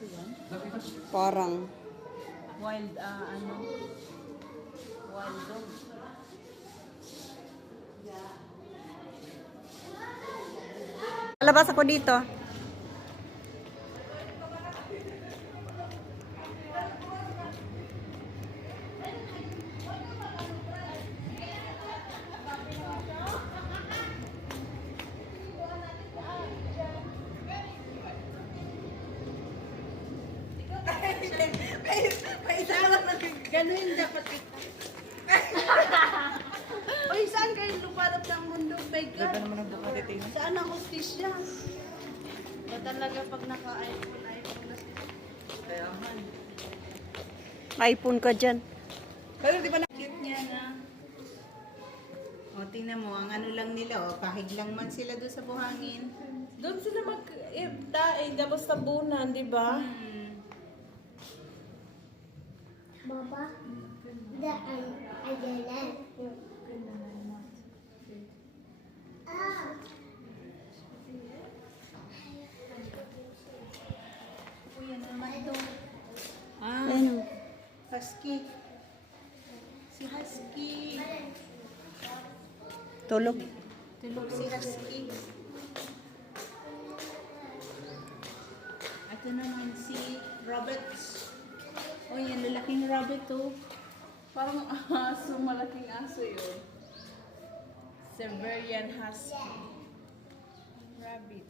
aso yan? Parang. Wild, wild dog. Labas ako dito. Ganun dapat ito. Uy, saan kayo luparap ng mundo? Ganda naman ang buka titingnan. Saan ang hostisya? Ba talaga pag naka-iPhone na siya? Kaya man. iPhone ka dyan. Pero di ba na-cute niya na? O, tingnan mo, ang ano lang nila, o, kahig lang man sila doon sa buhangin. Doon sila mag-tae, tapos tabunan, di ba? Baba, daan, adalan. Yan naman ito. Ayun. Husky. Si Husky. Tulog. Tulog si Husky. Ito naman si Roberts. Oh, yan, lalaking rabbit to. Parang aso, malaking aso yun. Siberian Husky. Rabbit.